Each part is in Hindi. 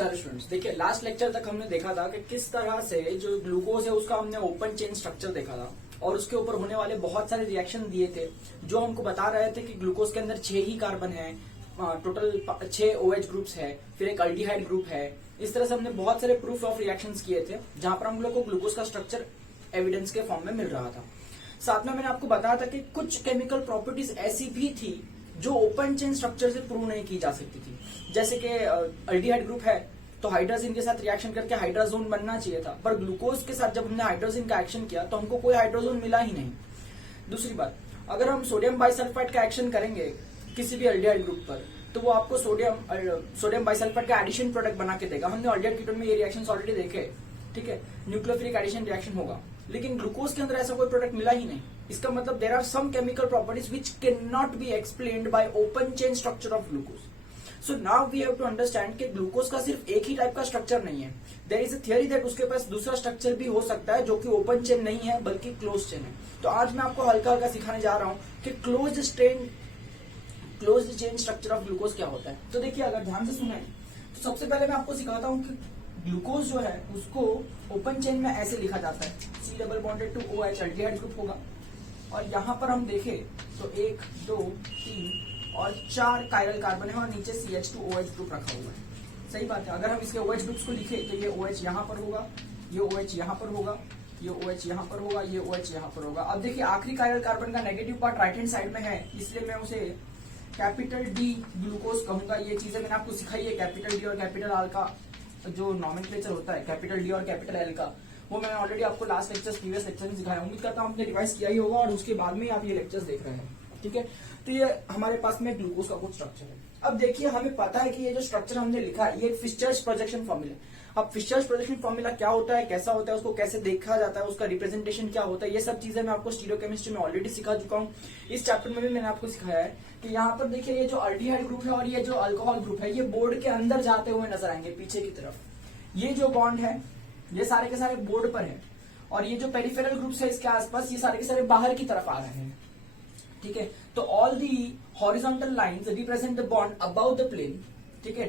चलो स्टूडेंट्स, देखिए लास्ट लेक्चर तक हमने देखा था कि किस तरह से जो ग्लूकोज है उसका हमने ओपन चेन स्ट्रक्चर देखा था और उसके ऊपर होने वाले बहुत सारे रिएक्शन दिए थे जो हमको बता रहे थे कि ग्लूकोज के अंदर 6 ही कार्बन है, टोटल 6 OH ग्रुप्स है, फिर एक अल्डिहाइड ग्रुप है। इस तरह से हमने बहुत सारे प्रूफ ऑफ रिएक्शंस किए थे जहां पर हम लोग को ग्लूकोज का स्ट्रक्चर एविडेंस के फॉर्म में मिल रहा था। साथ में मैंने आपको बताया था कि कुछ केमिकल प्रॉपर्टीज ऐसी भी थी जो ओपन चेन स्ट्रक्चर से प्रूव नहीं की जा सकती थी, जैसे कि अल्डिहाइड ग्रुप है तो हाइड्रोजन के साथ रिएक्शन करके हाइड्रोजोन बनना चाहिए था, पर ग्लूकोज के साथ जब हमने हाइड्रोजन का एक्शन किया तो हमको कोई हाइड्रोजन मिला ही नहीं। दूसरी बात, अगर हम सोडियम बाइसल्फाइड का एक्शन करेंगे किसी भी अल्डिहाइड ग्रुप पर तो वो आपको सोडियम बाइसल्फाइड का एडिशन प्रोडक्ट बना के देगा। हमने अल्डिहाइड कीटोन में ये रिएक्शंस ऑलरेडी देखे, ठीक है, न्यूक्लियोफिलिक एडिशन रिएक्शन होगा, लेकिन ग्लूकोज के अंदर ऐसा कोई प्रोडक्ट मिला ही नहीं। इसका मतलब there are some chemical properties which can not be explained by open chain structure of glucose. So now we have to understand कि ग्लूकोज का सिर्फ एक ही टाइप का स्ट्रक्चर नहीं है, there is a theory that उसके पास दूसरा स्ट्रक्चर भी हो सकता है जो कि ओपन चेन नहीं है बल्कि क्लोज चेन है। तो आज मैं आपको हल्का हल्का सिखाने जा रहा हूं कि close chain structure of glucose क्या होता है। तो देखिए, अगर ध्यान से सुने तो सबसे पहले मैं आपको सिखाता हूं कि ग्लूकोज जो है उसको ओपन चेन में ऐसे लिखा जाता है, C double bonded to OH aldehyde group होगा और यहां पर हम देखें तो 1 2 3 और 4 कायरल कार्बन है और नीचे CH2OH ग्रुप रखा हुआ है। सही बात है। अगर हम इसके OH ग्रुप्स को लिखे तो ये OH यहाँ पर होगा, ये OH यहाँ पर होगा, ये OH यहाँ पर होगा, ये OH यहाँ पर होगा। अब देखिए, आखिरी कायरल कार्बन का negative part right hand side में है, इसलिए मैं उसे कैपिटल D ग्लूकोज कहूंगा। ये चीजें मैंने आपको सिखाई है, कैपिटल D और कैपिटल R का जो नॉमेनक्लेचर होता है, कैपिटल D और कैपिटल L का, वो मैंने ऑलरेडी आपको लास्ट लेक्चर प्रीवियस लेक्चर में सिखाया। उम्मीद करता हूँ आपने रिवाइज किया ही होगा और उसके बाद में आप ये लेक्चर्स देख रहे हैं, ठीक है। तो ये हमारे पास में ग्लूकोज का कुछ स्ट्रक्चर है। अब देखिए, हमें पता है कि ये जो स्ट्रक्चर हमने लिखा है ये फिशर्स प्रोजेक्शन फॉर्मूला। अब फिशर्स प्रोजेक्शन फॉर्मूला क्या होता है, कैसा होता है, उसको कैसे देखा जाता है, उसका रिप्रेजेंटेशन क्या होता है, ये सब चीजें मैं आपको स्टीरियोकेमिस्ट्री में ऑलरेडी सिखा चुका हूँ। इस चैप्टर में भी मैंने आपको सिखाया है कि यहाँ पर देखिए, ये जो अल्डिहाइड ग्रुप है और ये जो अल्कोहल ग्रुप है ये बोर्ड के अंदर जाते हुए नजर आएंगे पीछे की तरफ। ये जो बॉन्ड है ये सारे के सारे बोर्ड पर है और ये जो पेरिफेरल ग्रुप्स है इसके आसपास ये सारे के सारे बाहर की तरफ आ रहे हैं, ठीक है। तो all the horizontal lines represent the bond about the plane, ठीक है।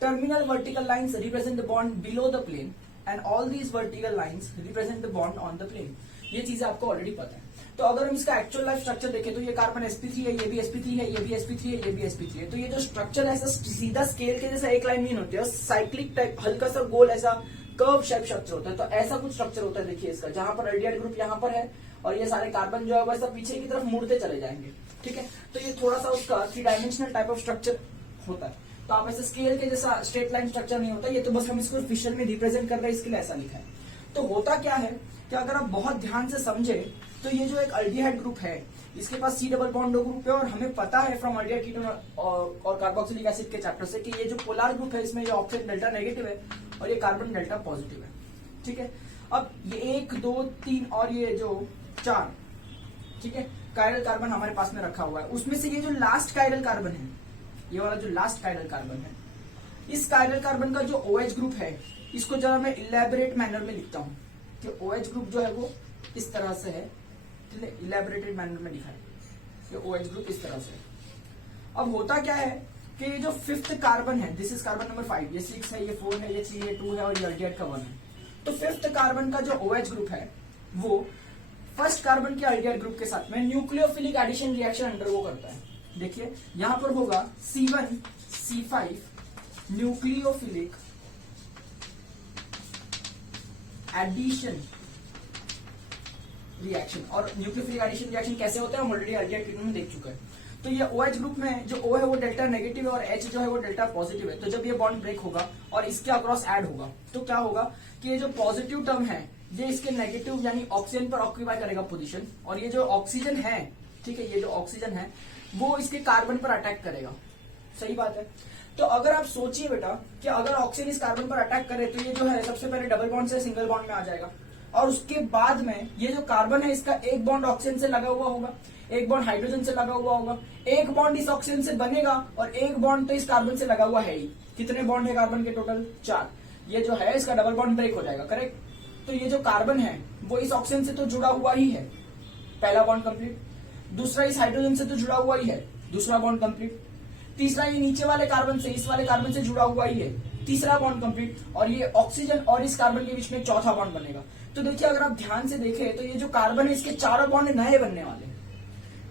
Terminal vertical lines represent the bond below the plane and all these vertical lines represent the bond on the plane. ये चीजें आपको ऑलरेडी पता है। तो अगर हम इसका एक्चुअल लाइफ स्ट्रक्चर देखें तो ये कार्बन sp3 है, ये भी sp3 है, ये भी sp3 है, ये भी sp3 है। तो ये जो स्ट्रक्चर है ऐसा सीधा स्केल के जैसा एक लाइन नहीं होती है, साइक्लिक टाइप हल्का सा गोल ऐसा कर्व शेप स्ट्रक्चर होता है। तो ऐसा कुछ स्ट्रक्चर होता है देखिए इसका, जहां पर अल्डिहाइड ग्रुप यहाँ पर है और ये सारे कार्बन जो है वैसा पीछे की तरफ मुड़ते चले जाएंगे, ठीक है। तो ये थोड़ा सा उसका 3 डायमेंशनल टाइप ऑफ स्ट्रक्चर होता है। तो आप ऐसे स्केल के जैसा स्ट्रेट लाइन स्ट्रक्चर नहीं होता, ये तो बस हम इसको फिशर में रिप्रेजेंट कर रहे हैं, इसके लिए ऐसा लिखा है। तो होता क्या है कि अगर आप बहुत ध्यान से समझे तो ये जो एक अल्डिहाइड ग्रुप है इसके पास C डबल बॉन्ड ग्रुप है और हमें पता है फ्रॉम अल्डिहाइड कीटोन और कार्बोक्सिलिक एसिड के चैप्टर से कि ये जो पोलर ग्रुप है इसमें ये ऑक्सीजन डेल्टा नेगेटिव है और ये कार्बन डेल्टा पॉजिटिव है, ठीक है। अब ये 1 2 3 और ये जो 4, ठीक है, कायरल कार्बन हमारे पास में रखा हुआ है। उसमें से ये जो लास्ट कायरल कार्बन है, ये वाला जो लास्ट कायरल कार्बन है, इस कायरल कार्बन का जो OH ग्रुप है इसको जरा मैं इलेबोरेट मैनर में लिखता हूं कि OH ग्रुप जो है वो इस तरह से है, ठीक है, इलेबोरेटेड मैनर में लिखा है कि OH ग्रुप इस तरह से है। अब होता क्या है कि ये जो 5th कार्बन है, दिस इज कार्बन नंबर 5, ये 6 है, ये 4 है, ये 3 है, 2 है और ये अल्डिहाइड का 1 है। तो 5th कार्बन का जो OH ग्रुप है वो 1st कार्बन के अल्डिहाइड ग्रुप के साथ में न्यूक्लियोफिलिक एडिशन रिएक्शन अंडरगो करता है। देखिए यहां पर होगा C1C5 न्यूक्लियोफिलिक एडिशन रिएक्शन। और न्यूक्लियोफिलिक एडिशन रिएक्शन कैसे होता है हम ऑलरेडी अल्डिहाइड कीटोन में देख चुके हैं। तो ये OH ग्रुप में जो O है वो डेल्टा नेगेटिव है और H जो है वो डेल्टा पॉजिटिव है। तो जब ये बॉन्ड ब्रेक होगा और इसके अक्रॉस ऐड होगा तो क्या होगा कि ये जो पॉजिटिव टर्म है ये इसके नेगेटिव यानी ऑक्सीजन पर ऑक्यूपाई करेगा पोजीशन और ये जो ऑक्सीजन है, ठीक है, ये जो ऑक्सीजन है वो इसके कार्बन पर अटैक करेगा। सही बात है। तो अगर आप सोचिए बेटा कि अगर ऑक्सीजन इस कार्बन पर अटैक करे तो ये जो है सबसे पहले डबल बॉन्ड से सिंगल बॉन्ड में आ जाएगा और उसके बाद में ये जो कार्बन है इसका एक बॉन्ड ऑक्सीजन से लगा हुआ होगा, एक बॉन्ड हाइड्रोजन से लगा हुआ होगा, एक बॉन्ड इस ऑक्सीजन से बनेगा और एक बॉन्ड तो इस कार्बन से लगा हुआ है ही। कितने बॉन्ड है कार्बन के टोटल? 4। ये जो है इसका डबल बॉन्ड ब्रेक हो जाएगा, करेक्ट। तो ये जो कार्बन है वो इस ऑक्सीजन से तो जुड़ा हुआ ही है, पहला बॉन्ड कंप्लीट। दूसरा इस हाइड्रोजन से तो जुड़ा हुआ ही है, दूसरा बॉन्ड कंप्लीट। तीसरा ये नीचे वाले कार्बन से, इस वाले कार्बन से जुड़ा हुआ ही है, तीसरा बॉन्ड कंप्लीट, और ये ऑक्सीजन और इस कार्बन के बीच में चौथा बॉन्ड बनेगा। तो देखिए अगर आप ध्यान से देखें तो ये जो कार्बन है इसके चारों बॉन्ड नए बनने वाले हैं,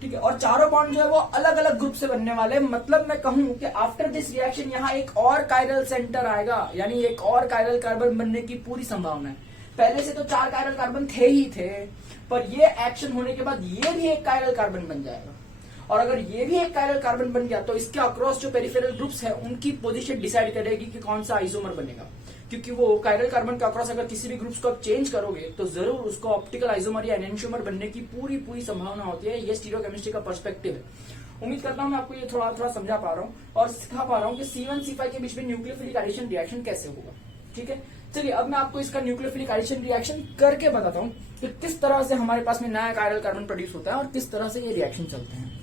ठीक है, और चारों बॉन्ड जो है वो अलग अलग ग्रुप से बनने वाले हैं। मतलब मैं कहूं कि आफ्टर दिस रिएक्शन यहाँ एक और कायरल सेंटर आएगा, यानी एक और कायरल कार्बन बनने की पूरी संभावना है। पहले से तो 4 कायरल कार्बन थे ही थे, पर ये एक्शन होने के बाद ये भी एक कायरल कार्बन बन जाएगा, और अगर ये भी एक कायरल कार्बन बन गया तो इसके अक्रॉस जो पेरिफेरल ग्रुप्स है उनकी पोजीशन डिसाइड करेगी कि कौन सा आइसोमर बनेगा, क्योंकि वो कायरल कार्बन के अक्रॉस अगर किसी भी ग्रुप्स को आप चेंज करोगे तो जरूर उसको ऑप्टिकल आइसोमर या एनेंशियोमर बनने की पूरी संभावना होती है। ये स्टीरियोकेमिस्ट्री का पर्सपेक्टिव है। उम्मीद करता हूं मैं आपको ये थोड़ा समझा पा रहा हूं और सिखा पा रहा हूं कि C1 C5 के बीच में न्यूक्लियोफिलिक एडिशन रिएक्शन कैसे होगा। ठीक है, चलिए अब मैं आपको इसका न्यूक्लियोफिलिक एडिशन रिएक्शन करके बताता हूं कि किस तरह से हमारे पास में नया कायरल कार्बन प्रोड्यूस होता है और किस तरह से ये रिएक्शन चलते हैं।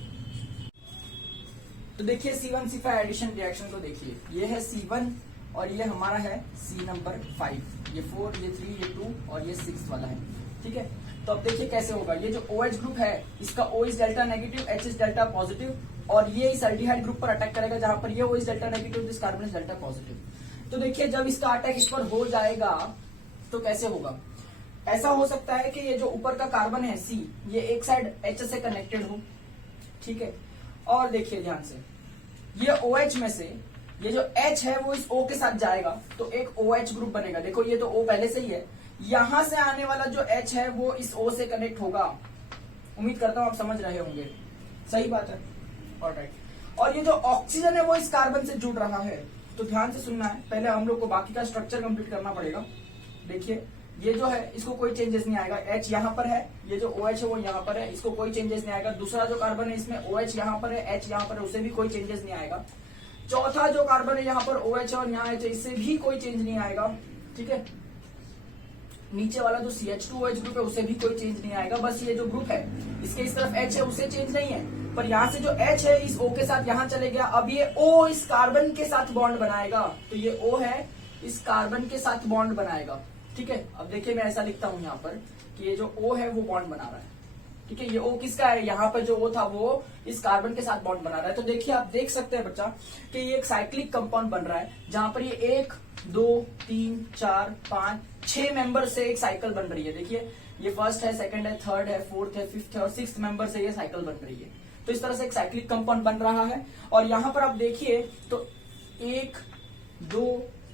तो देखिए C1 C5 एडिशन रिएक्शन को देखिए, ये है C1 और ये हमारा है C नंबर 5, ये 4, ये 3, ये 2 और ये 6 वाला है। ठीक है, तो अब देखिए कैसे होगा। ये जो OH ग्रुप है इसका O is delta negative, H is delta positive, और ये इस एल्डिहाइड ग्रुप पर अटैक करेगा जहां पर ये O is delta negative, this carbon is delta positive. तो देखिए जब इसका अटैक इस पर हो जाएगा तो कैसे होगा। ऐसा हो सकता है कि ये जो ऊपर का कार्बन है C, ये एक साइड H से कनेक्टेड हो, ठीक है, और देखिए ध्यान से ये OH में से ये जो H है वो इस O के साथ जाएगा तो एक OH ग्रुप बनेगा। देखो ये तो O पहले से ही है, यहां से आने वाला जो H है वो इस O से कनेक्ट होगा। उम्मीद करता हूं आप समझ रहे होंगे, सही बात है, ऑलराइट। और ये जो ऑक्सीजन है वो इस कार्बन से जुड़ रहा है, तो ध्यान से सुनना है। पहले हम लोग को बाकी का स्ट्रक्चर कंप्लीट करना पड़ेगा। देखिए ये जो है इसको कोई चेंजेस नहीं आएगा, H यहाँ पर है, ये जो OH है वो यहाँ पर है, इसको कोई चेंजेस नहीं आएगा। दूसरा जो कार्बन है इसमें OH यहाँ पर है, H यहाँ पर है, उसे भी कोई चेंजेस नहीं आएगा। चौथा जो कार्बन है यहाँ पर OH और यहाँ H है, इससे भी कोई चेंज नहीं आएगा। ठीक है, नीचे वाला जो CH2OH ग्रुप है उसे भी कोई चेंज नहीं आएगा। बस ये जो ग्रुप है इसके इस तरफ H है उसे चेंज नहीं है, पर यहाँ से जो H है इस O के साथ यहाँ चले गया। अब ये O इस कार्बन के साथ बॉन्ड बनाएगा, तो ये O है इस कार्बन के साथ बॉन्ड बनाएगा। ठीक है, अब देखिए मैं ऐसा लिखता हूं यहाँ पर कि ये जो O है वो बॉन्ड बना रहा है। ठीक है, ये O किसका है, यहाँ पर जो O था वो इस कार्बन के साथ बॉन्ड बना रहा है। तो देखिए आप देख सकते हैं बच्चा कि ये एक साइक्लिक कंपाउंड बन रहा है जहां पर ये 1 2 3 4 5 6 मेंबर से एक साइकिल बन रही है। देखिए ये फर्स्ट है, सेकंड है, थर्ड है, फोर्थ है, फिफ्थ है और 6th मेंबर से ये साइकिल बन रही है। तो इस तरह से एक साइक्लिक कंपाउंड बन रहा है। और यहाँ पर आप देखिए तो 1 2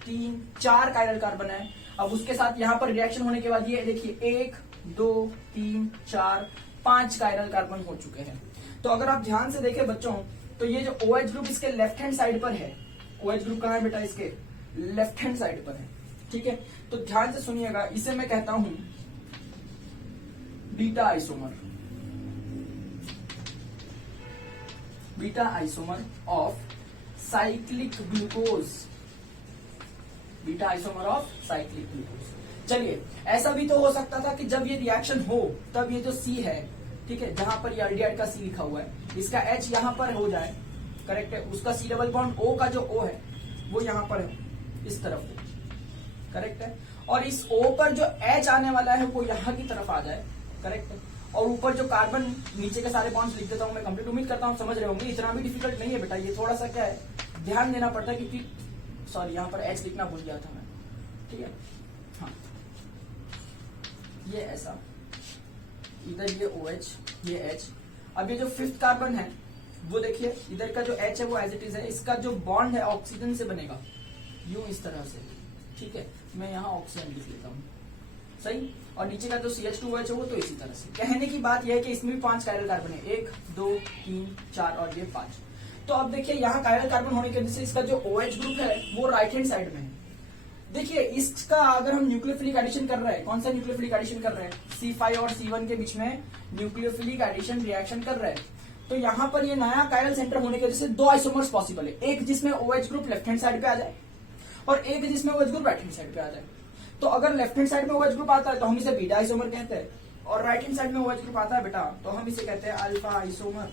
3 4 कायरल कार्बन है। अब उसके साथ यहाँ पर रिएक्शन होने के बाद ये देखिए 1 2 3 4 5 कायरल कार्बन हो चुके हैं। तो अगर आप ध्यान से देखें बच्चों तो ये जो OH ग्रुप इसके लेफ्ट हैंड साइड पर है, OH ग्रुप कहाँ है बेटा, इसके लेफ्ट हैंड साइड पर है। ठीक है, तो ध्यान से सुनिएगा, इसे मैं कहता हूं beta isomer, beta isomer of cyclic glucose, beta isomer of cyclic glucose. चलिए ऐसा भी तो हो सकता था कि जब ये रिएक्शन हो तब ये जो C है, ठीक है, जहां पर ये एल्डिहाइड का C लिखा हुआ है, इसका H यहां पर हो जाए, करेक्ट है, उसका C डबल बॉन्ड O का जो O है वो यहां पर है, इस तरफ हो, करेक्ट है, और इस O पर जो H आने वाला है वो यहां की तरफ आ जाए, करेक्ट है, और ऊपर जो कार्बन, नीचे के सारे बॉन्ड्स लिख देता हूं मैं कंप्लीट। उम्मीद करता हूं समझ रहे होंगे, इतना भी डिफिकल्ट नहीं है बेटा, ये थोड़ा सा क्या है ध्यान देना पड़ता है क्योंकि सॉरी यहाँ पर H लिखना भूल गया था मैं। ठीक है, हाँ ये ऐसा, इधर ये OH, ये H। अब ये जो 5th कार्बन है वो देखिए इधर का जो H है वो एज इट इज है, इसका जो बॉन्ड है ऑक्सीजन से बनेगा यूं इस तरह से। ठीक है, मैं यहाँ ऑक्सीजन लिख लेता हूँ, सही, और नीचे का जो CH2OH है वो तो इसी तरह से। कहने की बात यह है कि इसमें भी 5 कायरल कार्बन है, 1 2 3 4 और ये 5। तो अब देखिए यहाँ कायरल कार्बन होने की वजह से इसका जो OH ग्रुप है वो राइट हैंड साइड में है। देखिए इसका अगर हम न्यूक्लियोफिलिक एडिशन कर रहे हैं, कौन सा न्यूक्लियोफिलिक एडिशन कर रहे हैं, C5 और C1 के बीच में न्यूक्लियोफिलिक एडिशन रिएक्शन कर रहे हैं, तो यहाँ पर ये नया कायरल सेंटर होने की वजह से 2 आइसोमर्स पॉसिबल है, एक जिसमें OH group left hand side पे आ जाए और एक जिसमें OH group right hand side पे आ जाए। तो अगर लेफ्ट हैंड साइड में OH ग्रुप आता है तो हम इसे बीटा आइसोमर कहते हैं, और राइट हैंड साइड में OH ग्रुप आता है बेटा तो हम इसे कहते हैं alpha isomer,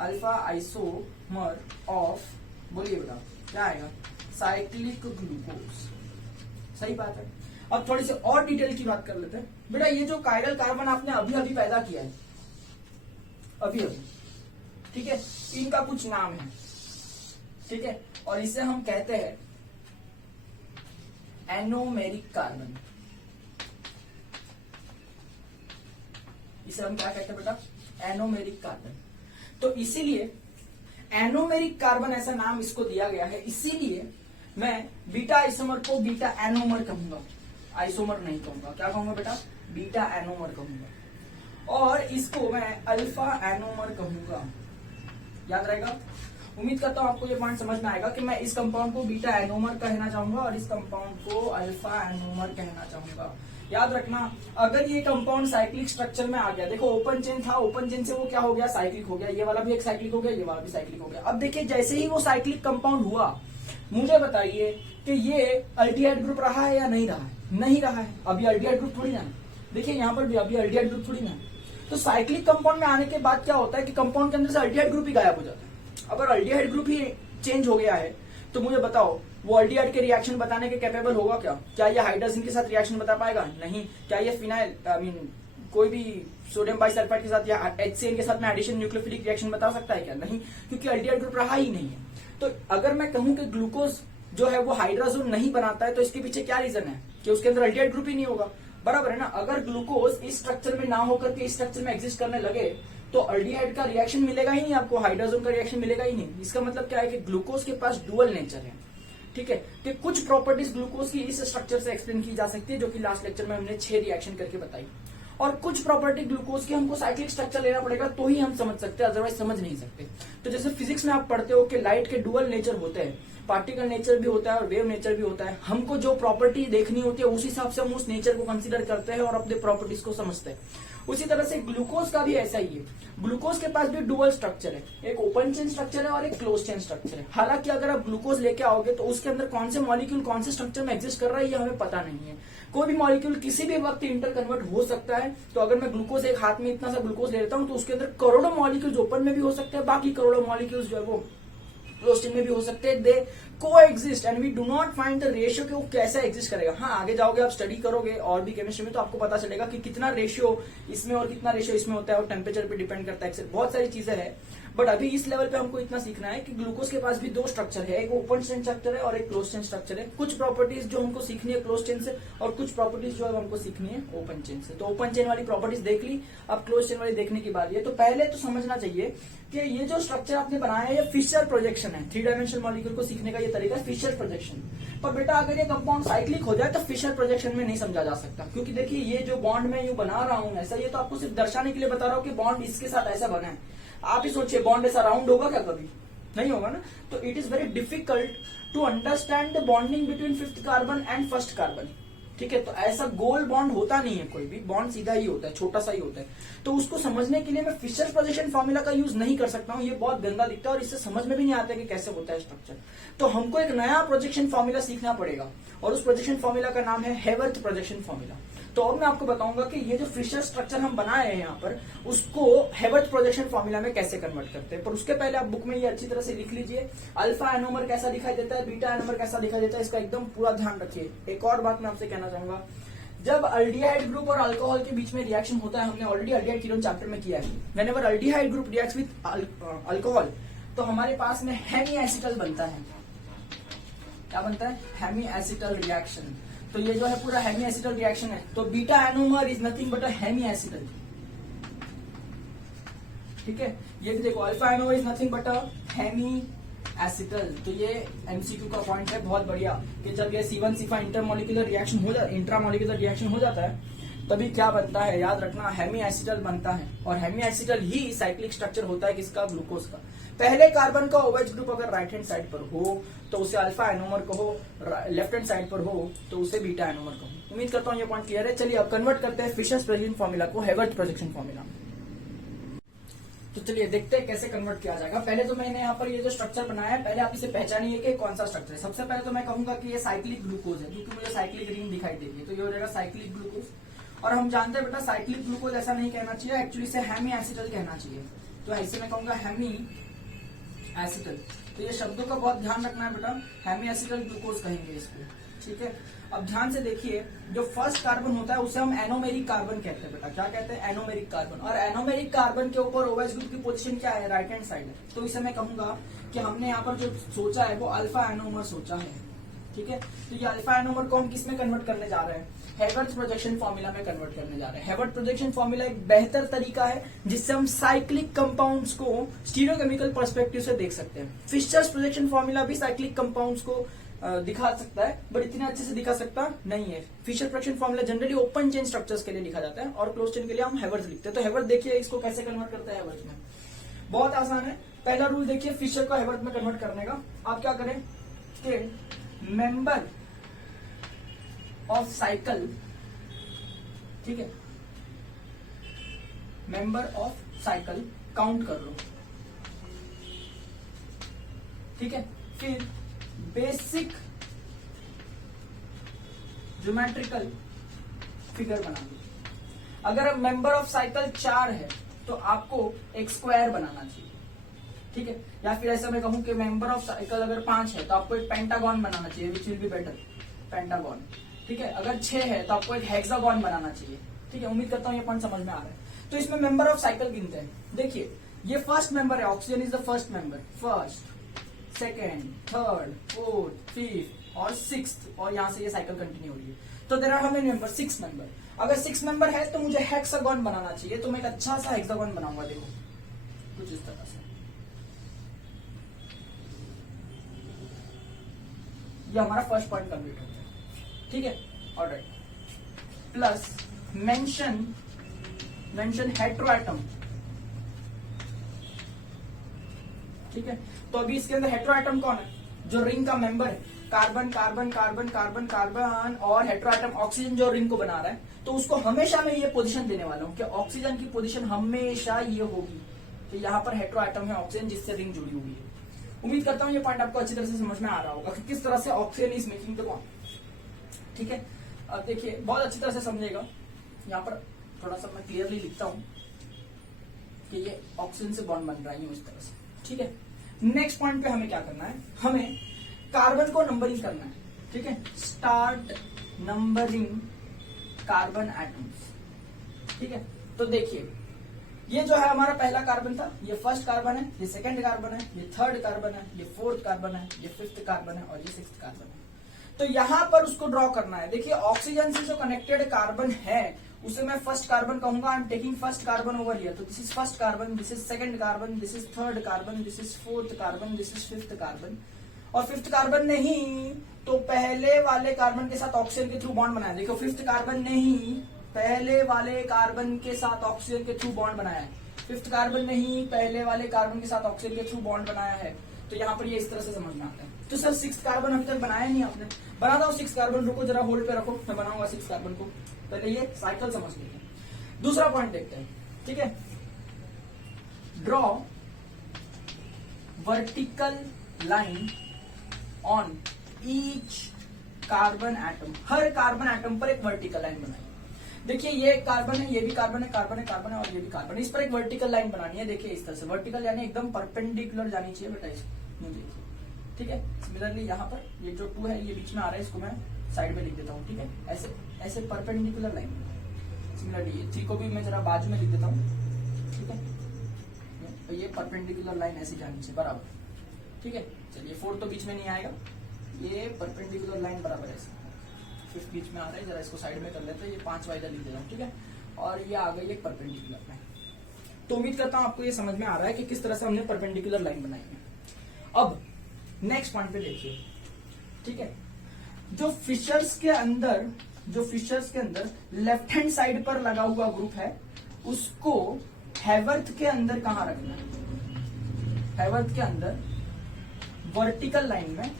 alpha isomer of, बोलिए बेटा क्या आएगा, साइक्लिक ग्लूकोज। सही बात है। अब थोड़ी सी और डिटेल की बात कर लेते हैं बेटा। ये जो कायरल कार्बन आपने अभी अभी पैदा किया है, अभी अभी, ठीक है, इनका कुछ नाम है, ठीक है, और इसे हम कहते हैं एनोमेरिक कार्बन, इसे हम क्या कहते हैं बेटा, एनोमेरिक कार्बन। तो इसीलिए एनोमेरिक कार्बन ऐसा नाम इसको दिया गया है, इसीलिए मैं बीटा आइसोमर को बीटा एनोमर कहूंगा, आइसोमर नहीं कहूंगा। क्या कहूंगा बेटा, बीटा एनोमर कहूंगा। और इसको मैं अल्फा एनोमर कहूंगा। याद रहेगा? उम्मीद करता हूं आपको ये पॉइंट समझ में आएगा कि मैं इस कंपाउंड को बीटा एनोमर कहना चाहूंगा और इस कंपाउंड को अल्फा एनोमर कहना चाहूंगा। याद रखना, अगर ये कंपाउंड साइक्लिक स्ट्रक्चर में आ गया, देखो ओपन चेन था, ओपन चेन से वो क्या हो गया, साइक्लिक हो गया, ये वाला भी एक साइक्लिक हो गया, ये वाला भी साइक्लिक हो गया। अब देखिए जैसे ही वो साइक्लिक कंपाउंड हुआ, मुझे बताइए कि ये अल्डिहाइड ग्रुप रहा है या नहीं रहा है? नहीं रहा है। अभी अल्डिहाइड ग्रुप थोड़ी ना, देखिए यहाँ पर भी अभी अल्डिहाइड ग्रुप थोड़ी ना। तो साइक्लिक कंपाउंड में आने के बाद क्या होता है कि कंपाउंड के अंदर से अल्डिहाइड ग्रुप ही गायब हो जाता है। अगर अल्डिहाइड ग्रुप ही चेंज हो गया है तो मुझे बताओ वो अल्डिहाइड के रिएक्शन बताने के कैपेबल होगा क्या? क्या ये हाइड्रोजन के साथ रिएक्शन बता पाएगा? नहीं। क्या ये फिनाइल कोई भी सोडियम बाइसल्फाइड के साथ या HCN के साथ में एडिशन न्यूक्लियोफिलिक रिएक्शन बता सकता है क्या? नहीं, क्योंकि अल्डिहाइड ग्रुप रहा ही नहीं है। तो अगर मैं कहूं कि ग्लूकोज जो है वो हाइड्रोजन नहीं बनाता है तो इसके पीछे क्या रीजन है कि उसके अंदर अल्डिहाइड ग्रुप ही नहीं होगा। बराबर है ना? अगर ग्लूकोज इस स्ट्रक्चर में ना होकर के इस स्ट्रक्चर में एग्जिस्ट करने लगे तो अल्डिहाइड का रिएक्शन मिलेगा ही नहीं आपको, हाइड्रोजन का रिएक्शन मिलेगा ही नहीं। इसका मतलब क्या है कि ग्लूकोज के पास डुअल नेचर है। ठीक है, कि कुछ प्रॉपर्टीज ग्लूकोज की इस स्ट्रक्चर से एक्सप्लेन की जा सकती है, जो कि लास्ट लेक्चर में हमने 6 रिएक्शन करके बताई। और कुछ प्रॉपर्टी ग्लूकोज की हमको साइक्लिक स्ट्रक्चर लेना पड़ेगा तो ही हम समझ सकते हैं, अदरवाइज समझ नहीं सकते। तो जैसे फिजिक्स में आप पढ़ते हो कि लाइट के डुअल नेचर होते हैं, पार्टिकल नेचर भी होता है और वेव नेचर भी होता है। हमको जो प्रॉपर्टी देखनी होती है उस हिसाब से हम उस नेचर को कंसीडर करते हैं और अपने प्रॉपर्टीज को समझते हैं। उसी तरह से ग्लूकोज का भी ऐसा ही है। ग्लूकोज के पास भी डुअल स्ट्रक्चर है, एक ओपन चेन स्ट्रक्चर है और एक क्लोज चेन स्ट्रक्चर है। हालांकि अगर आप ग्लूकोज लेके आओगे तो उसके अंदर कौन से मॉलिक्यूल कौन से स्ट्रक्चर में एग्जिस्ट कर रहा है ये हमें पता नहीं है। कोई भी मॉलिक्यूल किसी भी वक्त इंटर कन्वर्ट हो सकता है। तो अगर मैं ग्लूकोज एक हाथ में इतना सा ग्लूकोज ले लेता हूं तो उसके अंदर करोड़ों मॉलिक्यूल्स ओपन में भी हो सकते हैं, बाकी करोड़ों मॉलिक्यूल्स जो है वो क्लोज चेन में भी हो सकते हैं। They coexist and we do not find the ratio कि वो कैसे एग्जिस्ट करेगा। हाँ, आगे जाओगे आप स्टडी करोगे और भी केमिस्ट्री में तो आपको पता चलेगा कि कितना रेशियो इसमें और कितना रेशियो इसमें होता है और टेम्परेचर पे डिपेंड करता है, बहुत सारी चीजें हैं। बट अभी इस लेवल पे हमको इतना सीखना है कि ग्लूकोज के पास भी 2 स्ट्रक्चर है, एक ओपन चेन स्ट्रक्चर है और एक क्लोज चेन स्ट्रक्चर है। कुछ प्रॉपर्टीज जो हमको सीखनी है क्लोज चेन से और कुछ प्रॉपर्टीज जो है हमको सीखनी है ओपन चेन से। तो ओपन चेन वाली प्रॉपर्टीज देख ली, अब क्लोज चेन वाली देखने की बात है। तो पहले तो समझना चाहिए कि ये जो स्ट्रक्चर आपने बनाया है ये फिशर प्रोजेक्शन है। 3 डायमेंशनल मॉलिक्यूल को सीखने का ये तरीका है फिशर प्रोजेक्शन। पर बेटा अगर ये कंपाउंड साइक्लिक हो जाए तो फिशर प्रोजेक्शन में नहीं समझा जा सकता, क्योंकि देखिए ये जो बॉन्ड मैं यूं बना रहा हूं ऐसा, ये तो आपको सिर्फ दर्शाने के लिए बता रहा हूं कि बॉन्ड इसके साथ ऐसा बना है। आप ही सोचिए बॉन्ड ऐसा राउंड होगा क्या? कभी नहीं होगा ना। तो it is very difficult to understand the bonding between 5th carbon and 1st carbon. ठीक है, तो ऐसा गोल बॉन्ड होता नहीं है, कोई भी बॉन्ड सीधा ही होता है, छोटा सा ही होता है। तो उसको समझने के लिए मैं फिशर प्रोजेक्शन फॉर्मूला का यूज नहीं कर सकता हूं, ये बहुत गंदा दिखता है और इससे समझ में भी नहीं आता कि कैसे होता है स्ट्रक्चर। तो हमको एक नया प्रोजेक्शन फॉर्मूला सीखना पड़ेगा और उस प्रोजेक्शन फॉर्मूला का नाम है हेवर्थ प्रोजेक्शन फॉर्मूला। तो अब मैं आपको बताऊंगा कि ये जो फिशर स्ट्रक्चर हम बनाए हैं यहाँ पर उसको हेवर्थ प्रोजेक्शन फॉर्मूला में कैसे कन्वर्ट करते हैं। पर उसके पहले आप बुक में ये अच्छी तरह से लिख लीजिए, अल्फा एनोमर कैसा दिखाई देता है, बीटा एनोमर कैसा दिखाई देता है, इसका एकदम पूरा ध्यान रखिए। एक और बात मैं आपसे कहना चाहूंगा, जब अल्डिहाइड ग्रुप और अल्कोहल के बीच में रिएक्शन होता है, हमने ऑलरेडी अल्डिहाइड कीटोन चैप्टर में किया है, whenever aldehyde group reacts with alcohol तो हमारे पास में हेमी एसिटल बनता है। क्या बनता है? Hemiacetal reaction. तो ये जो है पूरा हेमी एसिटल रिएक्शन है। तो beta anomer is nothing but a hemiacetal. ठीक है, ये भी देखो alpha anomer is nothing but a hemiacetal. तो ये MCQ का पॉइंट है, बहुत बढ़िया, कि जब ये C1C5 इंटरमोलिकुलर रिएक्शन हो जाता है, इंट्रामोलिकुलर रिएक्शन हो जाता है तभी क्या बनता है, याद रखना, हेमी एसिटल बनता है। और हेमी एसिटल ही साइक्लिक स्ट्रक्चर होता है किसका? ग्लूकोज का। पहले कार्बन का OH ग्रुप अगर राइट हैंड साइड पर हो तो उसे अल्फा एनोमर कहो, लेफ्ट हैंड साइड पर हो तो उसे बीटा एनोमर कहो। उम्मीद करता हूं ये पॉइंट क्लियर है। चलिए अब कन्वर्ट करते हैं फिशर प्रोजेक्शन फॉर्मूला को हेवर्थ प्रोजेक्शन फॉर्मूला। तो चलिए देखते हैं कैसे कन्वर्ट किया जाएगा। पहले तो मैंने यहाँ पर ये जो स्ट्रक्चर बनाया है पहले आप इसे पहचानिए कि कौन सा स्ट्रक्चर है। सबसे पहले तो मैं कहूंगा कि ये साइक्लिक ग्लूकोज है, क्योंकि मुझे साइक्लिक रिंग दिखाई देगी, तो ये हो जाएगा साइक्लिक ग्लूकोज। और हम जानते हैं बेटा साइक्लिक ग्लूकोज ऐसा नहीं कहना चाहिए, एक्चुअली इसे हेमी एसिटल कहना चाहिए। तो ऐसे मैं कहूंगा हेमी एसिटल। तो ये शब्दों का बहुत ध्यान रखना है बेटा, हेमी एसिटल ग्लूकोज कहेंगे इसको। ठीक है, अब ध्यान से देखिए, जो 1st कार्बन होता है उसे हम एनोमेरिक कार्बन कहते हैं बेटा। क्या कहते हैं? Anomeric carbon. और एनोमेरिक कार्बन के ऊपर OH ग्रुप की पोजीशन क्या है? राइट हैंड साइड है। तो इसे मैं कहूंगा कि हमने यहाँ पर जो सोचा है वो अल्फा एनोमर सोचा है। ठीक है, तो ये अल्फा एनोमर को हम किस में कन्वर्ट करने जा रहे हैं, हेवर्थ प्रोजेक्शन फॉर्मूला में कन्वर्ट करने जा रहे हैं। हेवर्थ प्रोजेक्शन फॉर्मूला एक बेहतर तरीका है जिससे हम साइक्लिक कंपाउंड्स को स्टीरियोकेमिकल पर्सपेक्टिव से देख सकते हैं। फिशर्स प्रोजेक्शन फॉर्मूला भी साइक्लिक कंपाउंड्स को दिखा सकता है, बट इतने अच्छे से दिखा सकता नहीं है। Fischer projection formula generally open chain structures के लिए लिखा जाता है और क्लोज चेन के लिए हम हेवर्थ लिखते हैं। तो हेवर्थ देखिए इसको कैसे कन्वर्ट करता है हेवर्थ में, बहुत आसान है। पहला रूल देखिए फिशर को हेवर्थ में कन्वर्ट करने का, आप क्या करें कि मेंबर ऑफ साइकिल, ठीक है, मेंबर ऑफ साइकिल काउंट कर लो, ठीक है, फिर बेसिक ज्योमेट्रिकल फिगर बना लो। अगर मेंबर ऑफ साइकिल 4 है तो आपको एक स्क्वायर बनाना चाहिए, ठीक है, या फिर ऐसा मैं कहूं कि मेंबर ऑफ साइकिल अगर 5 है तो आपको एक पेंटागन बनाना चाहिए, which will be better, pentagon, ठीक है। अगर 6 है तो आपको एक हेक्सागन बनाना चाहिए, ठीक है। उम्मीद करता हूं ये पॉइंट समझ में आ रहा है। तो इसमें मेंबर ऑफ साइकिल गिनते हैं। देखिए ये फर्स्ट मेंबर है, oxygen is the first member, first, second, third, fourth, fifth और सिक्स्थ, और यहां से ये साइकिल कंटिन्यू हो रही है। तो there are how many member, 6 member. अगर 6 मेंबर है तो मुझे हेक्सागन बनाना चाहिए, तो मैं एक अच्छा सा हेक्सागन बनाऊंगा, देखो कुछ इस तरह से। ये हमारा फर्स्ट पॉइंट कंप्लीट होता है, ठीक है, ऑलराइट। प्लस मेंशन हेटेरोएटम, ठीक है। तो अभी इसके अंदर हेटेरोएटम कौन है, जो रिंग का मेंबर है, carbon carbon carbon carbon carbon, और हेटेरोएटम ऑक्सीजन जो रिंग को बना रहा है, तो उसको हमेशा मैं ये पोजीशन देने वाला हूं कि ऑक्सीजन की पोजीशन हमेशा ये होगी कि यहाँ पर हेटेरोएटम है ऑक्सीजन जिससे रिंग जुड़ी हुई है। उम्मीद करता हूं ये पॉइंट आपको अच्छी तरह से समझ में आ रहा होगा कि किस तरह से oxygen is making the bond, ठीक है। अब देखिए बहुत अच्छी तरह से समझेगा, यहाँ पर थोड़ा सा मैं क्लियरली लिखता हूं कि ये ऑक्सीजन से बॉन्ड बन रहा है इस तरह से, ठीक है। नेक्स्ट पॉइंट पे हमें क्या करना है, हमें कार्बन को नंबरिंग करना है, ठीक है। स्टार्ट नंबरिंग कार्बन एटम्स, ठीक है। तो देखिए ये जो है हमारा पहला कार्बन था, ये फर्स्ट कार्बन है, ये सेकंड कार्बन है, ये थर्ड कार्बन है, ये फोर्थ कार्बन है, ये फिफ्थ कार्बन है और ये सिक्स्थ कार्बन है। तो यहां पर उसको ड्रॉ करना है। देखिए ऑक्सीजन से जो कनेक्टेड कार्बन है उसे मैं फर्स्ट कार्बन कहूंगा, I am taking first carbon over here. तो this is first carbon, this is second carbon, this is third carbon, this is fourth carbon, this is fifth carbon. और फिफ्थ कार्बन नहीं तो पहले वाले कार्बन के साथ ऑक्सीजन के थ्रू बॉन्ड बनाया। देखो फिफ्थ कार्बन नहीं, पहले वाले कार्बन के साथ ऑक्सीजन के थ्रू बॉन्ड बनाया है। फिफ्थ कार्बन नहीं, पहले वाले कार्बन के साथ ऑक्सीजन के थ्रू बॉन्ड बनाया है। तो यहाँ पर ये इस तरह से समझ में आता है। तो सर सिक्स कार्बन अभी तक बनाया नहीं आपने, बना दो सिक्स कार्बन, रुको जरा होल्ड पे रखो, मैं बनाऊंगा सिक्स कार्बन को। पहले ये साइकिल समझ लेते हैं। दूसरा पॉइंट देखते हैं, ठीक है। Draw vertical line on each carbon atom, her carbon atom पर एक वर्टिकल लाइन बनाइए। देखिए ये कार्बन है, ये भी कार्बन है, कार्बन है, कार्बन है और ये भी कार्बन है, इस पर एक वर्टिकल लाइन बनानी है। देखिए इस तरह से वर्टिकल यानी एकदम परपेंडिकुलर जानी चाहिए बेटा, देखिए, ठीक है। सिमिलरली यहाँ पर ये जो 2 है ये बीच में आ रहा है, इसको मैं साइड में लिख देता हूँ, ठीक है। ऐसे ऐसे परपेंडिकुलर लाइन। सिमिलरली ये 3 को भी मैं जरा बाजू में लिख देता हूँ, ठीक है। तो ये परपेंडिकुलर लाइन ऐसी जानी चाहिए बराबर, ठीक है। चलिए 4 तो बीच में नहीं आएगा, ये परपेंडिकुलर लाइन बराबर है, फिफ्थ बीच में आ रहा है, जरा इसको साइड में कर लेते हैं, ये 5 इधर लिख देता हूँ, ठीक है। और ये आ गई एक परपेंडिकुलर लाइन। तो उम्मीद करता हूं आपको ये समझ में आ रहा है कि किस तरह से हमने परपेंडिकुलर लाइन बनाई है। अब नेक्स्ट पॉइंट पे देखिए, ठीक है। जो फिशर्स के अंदर लेफ्ट हैंड साइड पर लगा हुआ ग्रुप है उसको हेवर्थ के अंदर कहां रखना है, हेवर्थ के अंदर वर्टिकल लाइन में,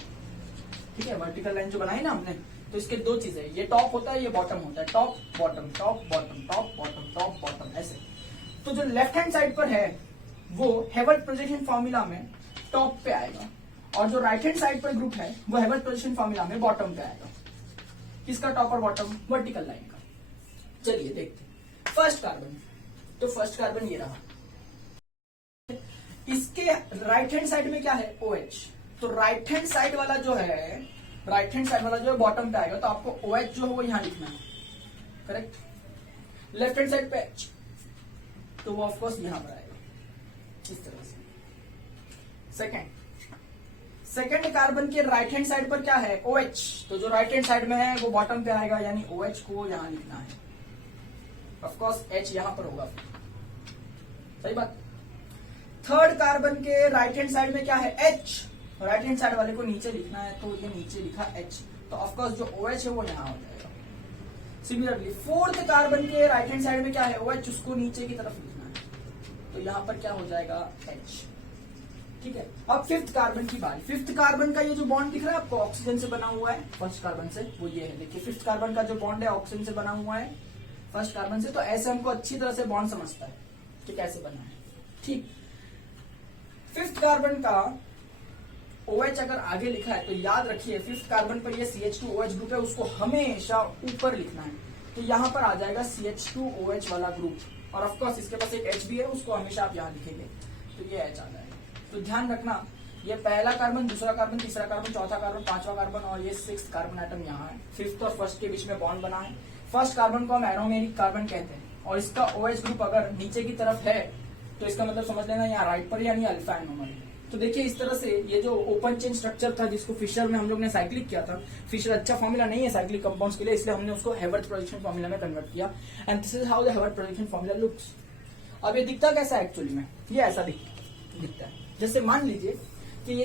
ठीक है। वर्टिकल लाइन जो बनाई ना हमने, तो इसके 2 चीजें, ये टॉप होता है, ये बॉटम होता है, top bottom, top bottom, top bottom, top bottom, ऐसे। तो जो लेफ्ट हैंड साइड पर है वो हेवर्थ प्रोजेक्शन फॉर्मूला में टॉप पे आएगा, और जो राइट हैंड साइड पर ग्रुप है वो हेवर्थ प्रोजेक्शन फॉर्मूला में बॉटम पे आएगा। किसका टॉप और बॉटम, वर्टिकल लाइन का। चलिए देखते हैं फर्स्ट कार्बन। तो फर्स्ट कार्बन ये रहा, इसके राइट हैंड साइड में क्या है, OH। तो राइट हैंड साइड वाला जो है बॉटम पे आएगा, तो आपको OH जो है वो यहां लिखना है, करेक्ट। लेफ्ट हैंड साइड पे H, तो वो ऑफकोर्स यहां पर आएगा इस तरह से। सेकेंड कार्बन के राइट हैंड साइड पर क्या है, OH, तो जो राइट हैंड साइड में है वो बॉटम पे आएगा, यानी OH को यहां लिखना है। ऑफकोर्स H यहां पर होगा, सही बात। थर्ड कार्बन के राइट हैंड साइड में क्या है, H, राइट हैंड साइड वाले को नीचे लिखना है, तो ये नीचे लिखा H, तो ऑफकोर्स जो OH है वो यहां हो जाएगा। सिमिलरली फोर्थ कार्बन के राइट हैंड साइड में क्या है, OH, उसको नीचे की तरफ लिखना है, तो यहां पर क्या हो जाएगा, H। ठीक है, अब फिफ्थ कार्बन की बारी। फिफ्थ कार्बन का ये जो बॉन्ड दिख रहा है आपको ऑक्सीजन से बना हुआ है फर्स्ट कार्बन से, वो ये है, देखिए फिफ्थ कार्बन का जो बॉन्ड है ऑक्सीजन से बना हुआ है फर्स्ट कार्बन से, तो ऐसे हमको अच्छी तरह से बॉन्ड समझता है कि कैसे बना है। ठीक, फिफ्थ कार्बन का OH अगर आगे लिखा है तो याद रखिए फिफ्थ कार्बन पर ये CH2OH ग्रुप है, उसको हमेशा ऊपर लिखना है, तो यहां पर आ जाएगा CH2OH वाला ग्रुप, और ऑफकोर्स इसके पास एक H भी है, उसको हमेशा आप यहां लिखेंगे, तो ये H आ जाएगा। तो ध्यान रखना, ये पहला कार्बन, दूसरा कार्बन, तीसरा कार्बन, चौथा कार्बन, पांचवा कार्बन, और ये सिक्स्थ कार्बन एटम यहाँ है। फिफ्थ और फर्स्ट के बीच में बॉन्ड बना है। फर्स्ट कार्बन को हम एरोमेरिक कार्बन कहते हैं, और इसका OH ग्रुप अगर नीचे की तरफ है तो इसका मतलब समझ लेना यहाँ राइट पर यानी अल्फा एनोमर है। तो देखिए इस तरह से ये जो ओपन चेन स्ट्रक्चर था जिसको फिशर में हम लोग ने साइक्लिक किया था, फिशर अच्छा फॉर्मूला नहीं है साइक्लिक कंपाउंड्स के लिए, इसलिए हमने उसको हेवर्थ प्रोजेक्शन फॉर्मूला में कन्वर्ट किया, and this is how the Hayworth projection formula looks. अब ये दिखता कैसा है एक्चुअली में, ये ऐसा दिखता है। जैसे मान लीजिए कि ये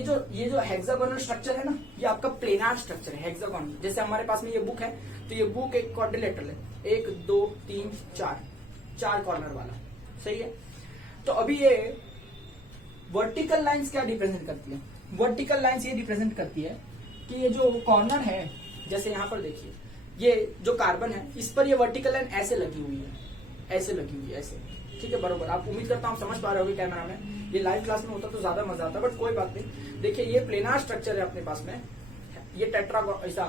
जो हेक्सागोनल स्ट्रक्चर है ना, ये आपका प्लेनार स्ट्रक्चर है हेक्सागोनल। जैसे हमारे पास में ये बुक है, तो ये बुक एक क्वाड्रिलेटरल है, 1 2 3 4 कॉर्नर वाला, सही है। तो अभी ये वर्टिकल लाइंस क्या रिप्रेजेंट करती है, वर्टिकल लाइंस ये रिप्रेजेंट करती है कि ये जो कॉर्नर है, जैसे यहाँ पर देखिए ये जो कार्बन है इस पर ये वर्टिकल लाइन ऐसे लगी हुई है, ऐसे लगी हुई है, ऐसे, ठीक है, बरोबर। आप उम्मीद करता हूँ समझ पा रहे होंगे कैमरा में, ये लाइव क्लास में होता तो ज्यादा मजा आता, बट कोई बात नहीं। देखिए ये प्लेनार स्ट्रक्चर है अपने पास में, ये टेट्रा ऐसा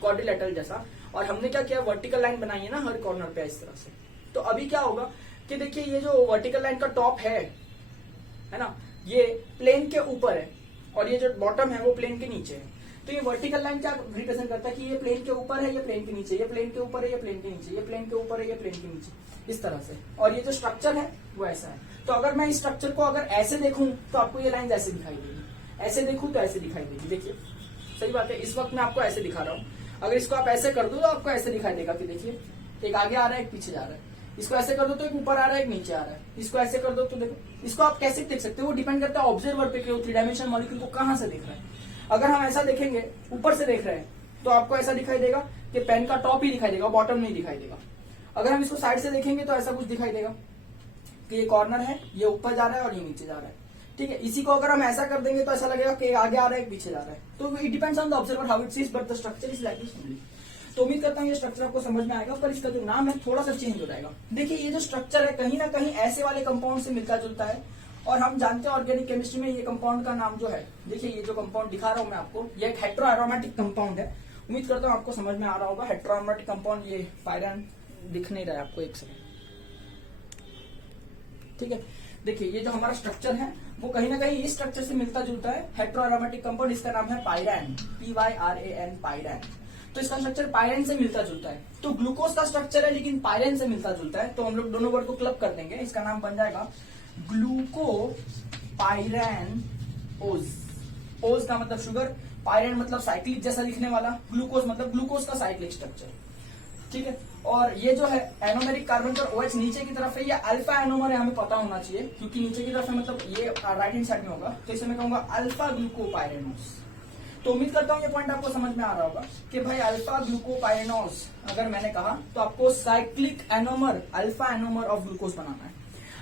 क्वाड्रिलेटरल जैसा, और हमने क्या किया, वर्टिकल लाइन बनाई है ना हर कॉर्नर पे इस तरह से। तो अभी क्या होगा कि देखिए ये जो वर्टिकल लाइन का टॉप है ना, ये प्लेन के ऊपर है, और ये जो बॉटम है वो प्लेन के नीचे है। तो ये वर्टिकल लाइन क्या रिप्रेजेंट करता है कि ये प्लेन के ऊपर है, ये प्लेन के नीचे, ये प्लेन के ऊपर है, ये प्लेन के नीचे, ये प्लेन के ऊपर है, ये प्लेन के नीचे, इस तरह से। और ये जो स्ट्रक्चर है वो ऐसा है। तो अगर मैं इस स्ट्रक्चर को अगर ऐसे देखूं तो आपको ये लाइन ऐसे दिखाई देगी, ऐसे देखूं तो ऐसे दिखाई देगी। देखिए सही बात है, इस वक्त मैं आपको ऐसे दिखा रहा हूं, अगर इसको आप ऐसे कर दो तो आपको ऐसे दिखाई देगा कि देखिए एक आगे आ रहा है एक पीछे जा रहा है, इसको ऐसे कर दो तो एक ऊपर आ रहा है एक नीचे आ रहा है, इसको ऐसे कर दो तो देखो, इसको आप कैसे देख सकते हो, वो डिपेंड करता है ऑब्जर्वर पे कि वो 3 डायमेंशनल मॉलिक्यूल को कहां से देख रहा है। अगर हम ऐसा देखेंगे, ऊपर से देख रहे हैं, तो आपको ऐसा दिखाई देगा कि पेन का टॉप ही दिखाई देगा, बॉटम नहीं दिखाई देगा। अगर हम इसको साइड से देखेंगे तो ऐसा कुछ दिखाई देगा कि ये कॉर्नर है, ये ऊपर जा रहा है और ये नीचे जा रहा है, ठीक है। इसी को अगर हम ऐसा कर देंगे तो ऐसा लगेगा कि आगे आ रहा है एक पीछे जा रहा है। तो it depends on the observer how it sees, but the structure is like this only. तो उम्मीद करता हूँ ये स्ट्रक्चर आपको समझ में आएगा, पर इसका जो नाम है थोड़ा सा चेंज हो जाएगा। देखिए ये जो स्ट्रक्चर है कहीं ना कहीं ऐसे वाले कंपाउंड से मिलता जुलता है, और हम जानते हैं ऑर्गेनिक केमिस्ट्री में ये कंपाउंड का नाम जो है, देखिए ये जो कंपाउंड दिखा रहा हूं मैं आपको, ये एक हेट्रोएरोमेटिक कंपाउंड है। उम्मीद करता हूँ आपको समझ में आ रहा होगा। हेट्रोएरोमेटिक कंपाउंड, ये पायरन दिख नहीं रहा है आपको, एक सेकंड, ठीक है। देखिए ये जो हमारा स्ट्रक्चर है वो कहीं ना कहीं इस स्ट्रक्चर से मिलता जुलता है, हेट्रोएरोमेटिक कंपाउंड, इसका नाम है पायरैन, PYRAN, पायरैन। तो इसका स्ट्रक्चर पायरैन से मिलता जुलता है। तो ग्लूकोज का स्ट्रक्चर है लेकिन पायरैन से मिलता जुलता है, तो हम लोग दोनों वर्ड को क्लब कर देंगे, इसका नाम बन जाएगा ग्लूकोपाइरैन ओज। ओज का मतलब शुगर, पायरैन मतलब साइक्लिक जैसा लिखने वाला, ग्लूकोज मतलब ग्लूकोज का साइक्लिक स्ट्रक्चर, ठीक है। और ये जो है एनोमेरिक कार्बन पर OH नीचे की तरफ है, ये अल्फा एनोमर है, हमें पता होना चाहिए, क्योंकि नीचे की तरफ है मतलब ये राइट हैंड साइड में होगा, तो इसे मैं कहूंगा अल्फा ग्लूकोपाइरेनोस। तो उम्मीद करता हूँ ये पॉइंट आपको समझ में आ रहा होगा कि भाई अल्फा ग्लूकोपाइरेनोस अगर मैंने कहा तो आपको cyclic anomer, alpha anomer of glucose बनाना है।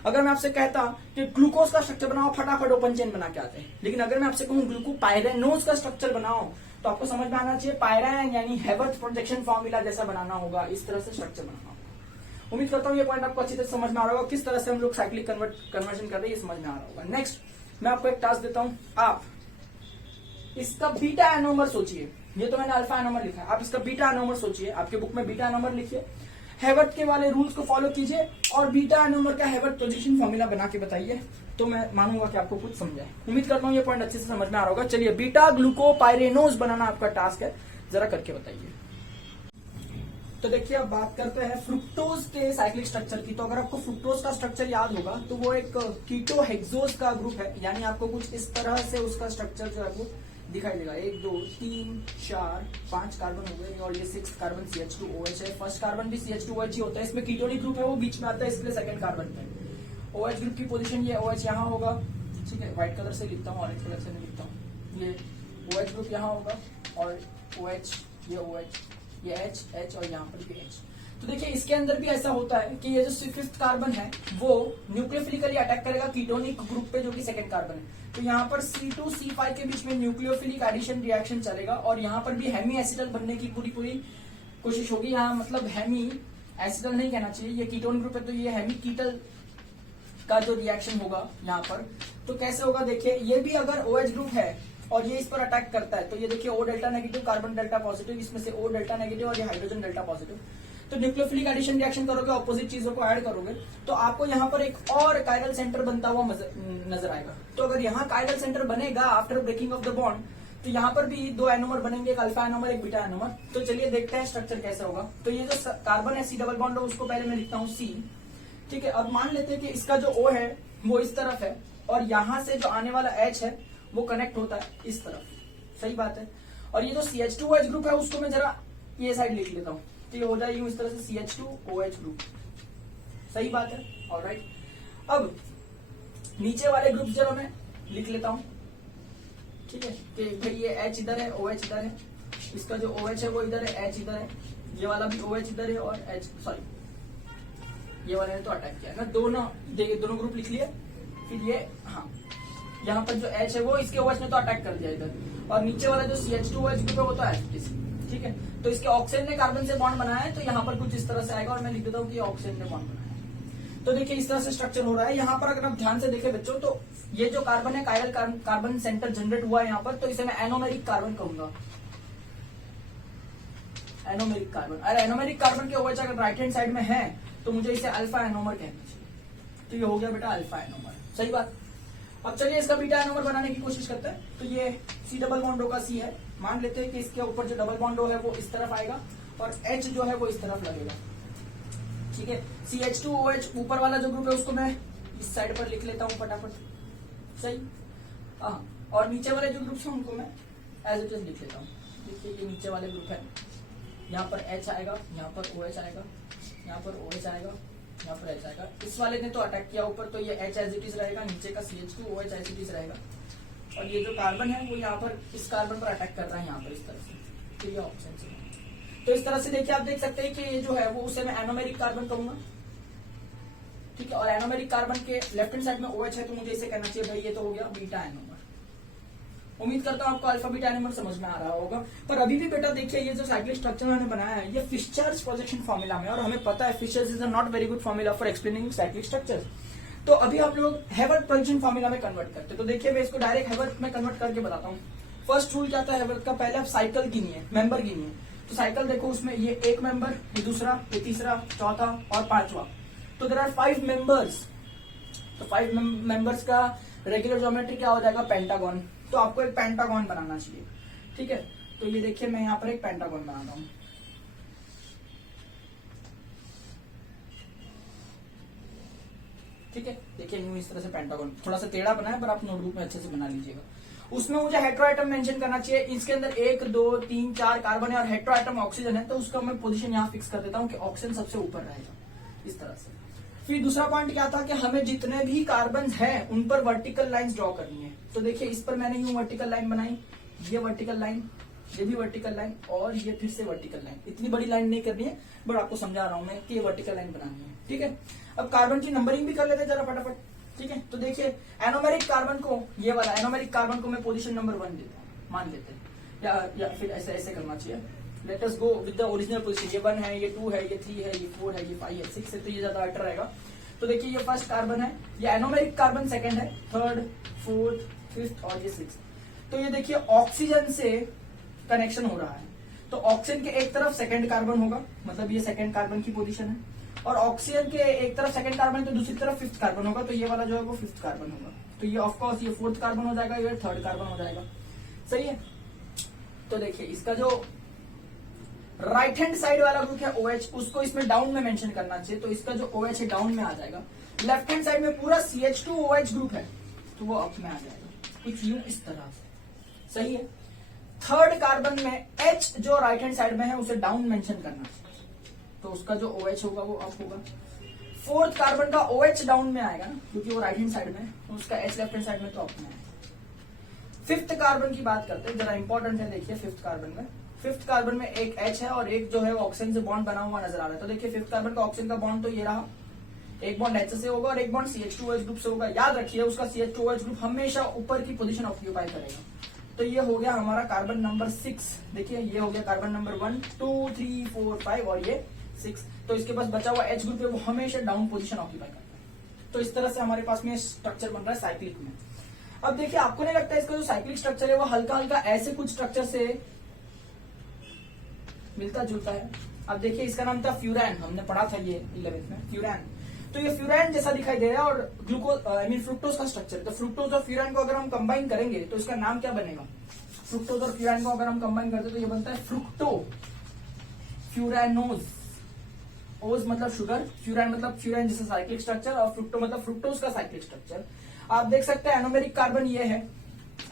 अगर मैं आपसे कहता कि ग्लूकोज का स्ट्रक्चर बनाओ, फटाफट ओपन चेन बना के आते हैं, लेकिन अगर मैं आपसे कहूँ ग्लूकोपाइरेनोस का स्ट्रक्चर बनाओ तो आपको समझ में आना चाहिए पायरैन यानी हेवर्थ प्रोजेक्शन फॉर्मूला जैसा बनाना होगा, इस तरह से स्ट्रक्चर बनाना होगा। उम्मीद करता हूँ ये पॉइंट आपको अच्छी तरह समझ में आ रहा होगा, किस तरह से हम लोग साइक्लिक कन्वर्जन कर रहे हैं ये समझ में आ रहा होगा। नेक्स्ट मैं आपको एक टास्क देता हूँ, आप इसका बीटा एनोमर सोचिए, ये तो मैंने अल्फा एनोमर लिखा है, आप इसका बीटा एनोमर सोचिए, आपके बुक में बीटा एनोमर लिखिए, हेवर्थ के वाले रूल्स को फॉलो कीजिए और बीटा एनोमर का हेवर्थ प्रोजेक्शन फॉर्मूला बना के बताइए, तो मैं मानूंगा कि आपको कुछ समझ आए। उम्मीद करता हूँ ये पॉइंट अच्छे से समझ में आ रहा होगा। चलिए बीटा ग्लूकोपाइरेनोस बनाना आपका टास्क है, जरा करके बताइए। तो देखिए अब बात करते हैं फ्रुक्टोज के साइक्लिक स्ट्रक्चर की। तो अगर आपको फ्रुक्टोज का स्ट्रक्चर याद होगा तो वो एक कीटोहेक्सोज का ग्रुप है, यानी आपको कुछ इस तरह से उसका स्ट्रक्चर जो है वो दिखाई देगा 1 2 3 4 5 कार्बन हो गए और ये 6 कार्बन CH2OH है। फर्स्ट कार्बन भी CH2OH ही होता है, इसमें कीटोनिक ग्रुप है वो बीच में आता है, इसलिए सेकंड कार्बन पे OH ग्रुप की पोजीशन ये OH यहाँ होगा, ठीक है, व्हाइट कलर से लिखता हूँ, ऑरेंज कलर से नहीं लिखता हूँ। ये OH ग्रुप यहाँ होगा और OH, ये OH, ये H और यहाँ पर भी H। तो देखिए इसके अंदर भी ऐसा होता है कि ये जो फिफ्थ कार्बन है वो न्यूक्लियोफिलिकली अटैक करेगा कीटोनिक ग्रुप पे जो कि सेकंड कार्बन है। तो यहाँ पर C2 C5 के बीच में न्यूक्लियोफिलिक एडिशन रिएक्शन चलेगा और यहाँ पर भी हेमी एसिडल बनने की पूरी कोशिश होगी। यहाँ मतलब हेमी एसिडल नहीं कहना चाहिए, ये कीटोन ग्रुप है तो ये हेमी कीटल का जो रिएक्शन होगा यहाँ पर, तो कैसे होगा देखिए, ये भी अगर OH ग्रुप है और ये इस पर अटैक करता है तो ये देखिए O delta negative, carbon delta positive, इसमें से O डेल्टा नेगेटिव और ये हाइड्रोजन डेल्टा पॉजिटिव। तो न्यूक्लियोफिलिक एडिशन रिएक्शन करोगे, ऑपोजिट चीजों को ऐड करोगे तो आपको यहाँ पर एक और कायरल सेंटर बनता हुआ नजर आएगा। तो अगर यहाँ कायरल सेंटर बनेगा after breaking off the bond तो यहाँ पर भी 2 एनोमर बनेंगे, एक अल्फा एनोमर एक बीटा एनोमर। तो चलिए देखते हैं स्ट्रक्चर कैसा होगा। तो ये जो कार्बन है C डबल बॉन्ड है उसको पहले मैं लिखता हूँ C, ठीक है। अब मान लेते हैं कि इसका जो O है वो इस तरफ है और यहाँ से जो आने वाला H है वो कनेक्ट होता है इस तरफ, सही बात है। और ये जो CH2OH ग्रुप है उसको मैं जरा ये साइड लिख लेता हूँ, तो ये हो जाएगी इस तरह से CH2OH ग्रुप, सही बात है, ऑलराइट। अब नीचे वाले ग्रुप जरा मैं लिख लेता हूँ, ठीक है, कि भाई ये H इधर है, OH इधर है, इसका जो OH है वो इधर है, H इधर है, ये वाला भी OH इधर है और H, सॉरी ये वाले ने तो अटैक किया ना, दोनों ग्रुप लिख लिए। फिर ये हाँ यहाँ पर जो H है वो इसके OH ने तो अटैक कर दिया इधर, और नीचे वाला जो CH2OH ग्रुप है वो तो H, ठीक है। तो इसके ऑक्सीजन ने कार्बन से बॉन्ड बनाया है तो यहाँ पर कुछ इस तरह से आएगा और मैं लिख देता हूँ कि ऑक्सीजन ने बॉन्ड बनाया है। तो देखिए इस तरह से स्ट्रक्चर हो रहा है। यहाँ पर अगर आप ध्यान से देखें बच्चों तो ये जो कार्बन है कायरल कार्बन सेंटर जनरेट हुआ है यहाँ पर, तो इसे मैं एनोमेरिक कार्बन कहूंगा, एनोमेरिक कार्बन। अरे एनोमेरिक कार्बन के OH अगर राइट हैंड साइड में है तो मुझे इसे अल्फा एनोमर कहना चाहिए। तो ये हो गया बेटा अल्फा एनोमर, सही बात। अब चलिए इसका बीटा एनोमर बनाने की कोशिश करते हैं। तो ये C डबल बॉन्ड का C है, मान लेते हैं कि इसके ऊपर जो डबल बॉन्ड है वो इस तरफ आएगा और H जो है वो इस तरफ लगेगा, ठीक है। CH2OH ऊपर वाला जो ग्रुप है उसको मैं इस साइड पर लिख लेता हूँ फटाफट, सही। हाँ, और नीचे वाले जो ग्रुप्स हैं उनको मैं एज इट इज लिख लेता हूँ। देखिए ये नीचे वाले ग्रुप है, यहाँ पर H आएगा, यहाँ पर OH आएगा, यहाँ पर OH आएगा, यहाँ पर H आएगा। इस वाले ने तो अटैक किया ऊपर, तो ये H एज इट इज रहेगा, नीचे का CH2OH एज इट इज रहेगा, और ये जो कार्बन है वो यहाँ पर इस कार्बन पर अटैक कर रहा है यहाँ पर इस तरह से, तो ये ऑप्शन से। तो इस तरह से देखिए आप देख सकते हैं कि ये जो है वो उसे मैं एनोमेरिक कार्बन कहूंगा, ठीक है। और एनोमेरिक कार्बन के लेफ्ट हैंड साइड में OH है तो मुझे इसे कहना चाहिए भाई ये तो हो गया बीटा एनोमर। उम्मीद करता हूं आपको अल्फा बीटा एनोमर समझ में आ रहा होगा। पर अभी भी बेटा देखिए ये जो साइक्लिक स्ट्रक्चर मैंने बनाया है ये फिशर्स प्रोजेक्शन फॉर्मूला में, और हमें पता है Fischer's is a not very good formula for explaining cyclic structures. तो अभी आप लोग हेवर्ट प्रोजेक्शन फॉर्मूला में कन्वर्ट करते हैं। तो देखिए मैं इसको डायरेक्ट हेवर्ट में कन्वर्ट करके बताता हूँ। फर्स्ट रूल क्या था हेवर्ट का, पहले आप साइकिल गिनिए, मेंबर गिनिए। तो साइकिल देखो उसमें ये एक मेंबर, ये दूसरा, ये तीसरा, चौथा और पांचवा। तो देयर आर 5 मेंबर्स। तो 5 मेंबर्स का रेगुलर ज्योमेट्री क्या हो जाएगा, पेंटागन। तो आपको एक पेंटागन बनाना चाहिए, ठीक है। तो ये देखिए मैं यहाँ पर एक पेंटागन बनाता हूँ, ठीक है। देखिए यूं इस तरह से पेंटागन, थोड़ा सा टेढ़ा बना है पर आप नोटबुक में अच्छे से बना लीजिएगा। उसमें मुझे हेट्रोएटम मेंशन करना चाहिए। इसके अंदर 1 2 3 4 कार्बन है और हेट्रोएटम ऑक्सीजन है, तो उसका मैं पोजीशन यहाँ फिक्स कर देता हूँ कि ऑक्सीजन सबसे ऊपर रहेगा इस तरह से। फिर दूसरा पॉइंट क्या था कि हमें जितने भी कार्बन हैं उन पर वर्टिकल लाइंस ड्रॉ करनी है। तो देखिए इस पर मैंने यूं वर्टिकल लाइन बनाई, ये वर्टिकल लाइन, ये भी वर्टिकल लाइन और ये फिर से वर्टिकल लाइन। इतनी बड़ी लाइन नहीं करनी है बट आपको समझा रहा हूं मैं कि ये वर्टिकल लाइन बनानी है, ठीक है। अब कार्बन की नंबरिंग भी कर लेते हैं जरा फटाफट, ठीक है। तो देखिए एनोमेरिक कार्बन को, ये वाला एनोमेरिक कार्बन को मैं पोजीशन नंबर 1 देता हूँ, मान लेते हैं, या फिर ऐसे ऐसे करना चाहिए। Let us go with the original position. ये 1 है, ये 2 है, ये 3 है, ये 4 है, ये 5 है, 6 है, तो ये ज्यादा बेटर रहेगा। तो देखिए ये फर्स्ट कार्बन है, ये एनोमेरिक कार्बन सेकंड है, थर्ड, फोर्थ, फिफ्थ और ये 6th। तो ये देखिए ऑक्सीजन से कनेक्शन हो रहा है। तो ऑक्सीजन के एक तरफ सेकंड कार्बन होगा, मतलब ये सेकंड कार्बन की पोजीशन है, और ऑक्सीजन के एक तरफ सेकंड कार्बन है तो दूसरी तरफ 5th कार्बन होगा, तो ये वाला जो है वो 5th कार्बन होगा। तो ये ऑफकोर्स ये 4th कार्बन हो जाएगा, ये 3rd कार्बन हो जाएगा, सही है। तो देखिए इसका जो राइट हैंड साइड वाला ग्रुप है OH, उसको इसमें डाउन में मेंशन करना चाहिए, तो इसका जो OH है डाउन में आ जाएगा। लेफ्ट हैंड साइड में पूरा CH2OH ग्रुप है तो वो अप में आ जाएगा, कुछ यूं इस तरह से, सही है। थर्ड कार्बन में H जो राइट हैंड साइड में है उसे डाउन मेंशन करना, तो उसका जो OH होगा वो अप होगा। फोर्थ कार्बन का OH डाउन में आएगा ना, क्योंकि वो राइट हैंड साइड में है, तो उसका H लेफ्ट हैंड साइड में तो अप में आएगा। फिफ्थ कार्बन की बात करते हैं, जरा इंपॉर्टेंट है, देखिए फिफ्थ कार्बन में एक H है और एक जो है वो ऑक्सीजन से बॉन्ड बना हुआ नजर आ रहा है। तो देखिए फिफ्थ कार्बन का ऑक्सीजन का बॉन्ड तो ये रहा, एक बॉन्ड H से होगा और एक बॉन्ड CH2OH ग्रुप से होगा। याद रखिए उसका CH2OH ग्रुप हमेशा ऊपर की पोजीशन ऑक्यूपाई करेगा। तो ये हो गया हमारा कार्बन नंबर 6। देखिए ये हो गया कार्बन नंबर 1 2 3 4 5 और ये 6। तो इसके पास बचा हुआ H ग्रुप है वो हमेशा डाउन पोजीशन ऑक्यूपाई करता है। तो इस तरह से हमारे पास में स्ट्रक्चर बन रहा है साइक्लिक में। अब देखिए आपको नहीं लगता है इसका जो साइक्लिक स्ट्रक्चर है वो हल्का हल्का ऐसे कुछ स्ट्रक्चर से मिलता जुलता है। अब देखिए इसका नाम था फ्यूरैन, हमने पढ़ा था ये 11th में, फ्यूरैन। तो ये फ्यूरैन जैसा दिखाई दे रहा है और ग्लूकोज आई मीन फ्रुक्टोज का स्ट्रक्चर। तो फ्रुक्टोज और फ्यूरैन को अगर हम कंबाइन करेंगे तो इसका नाम क्या बनेगा? फ्रुक्टोज और फ्यूरैन को अगर हम कंबाइन करते तो ये बनता है फ्रुक्टो फ्यूरैनोज। ओज मतलब शुगर, फ्यूरैन मतलब फ्यूरैन जैसा साइक्लिक स्ट्रक्चर और फ्रुक्टो मतलब फ्रुक्टोज का साइक्लिक स्ट्रक्चर। आप देख सकते हैं एनोमेरिक कार्बन ये है,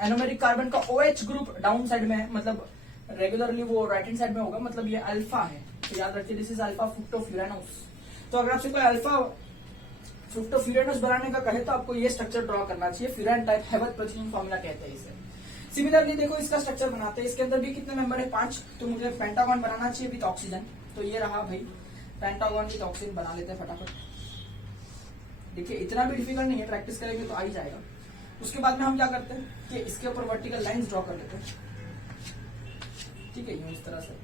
एनोमेरिक कार्बन का OH ग्रुप डाउन साइड में है, मतलब रेगुलरली वो राइट हैंड साइड में होगा, मतलब ये अल्फा है। तो याद रखिए दिस इज अल्फा फ्रुक्टोफ्यूरानोस। तो अगर आपसे कोई अल्फा फ्रुक्टोफ्यूरानोस बनाने का कहे तो आपको ये स्ट्रक्चर ड्रॉ करना चाहिए, फ्यूरैन टाइप हेवत प्रोटीन फॉर्मूला कहते हैं इसे। सिमिलरली देखो इसका स्ट्रक्चर बनाते हैं, इसके अंदर भी कितने मेंबर है? 5। तो मुझे पेंटागन बनाना चाहिए विद ऑक्सीजन। तो ये रहा भाई पेंटागन विद ऑक्सीजन, बना लेते हैं फटाफट। देखिए इतना भी डिफिकल्ट नहीं है, प्रैक्टिस करेंगे तो आ ही जाएगा। उसके बाद में हम क्या करते हैं कि इसके ऊपर वर्टिकल लाइंस ड्रॉ कर लेते हैं, ठीक है, यूं इस तरह से।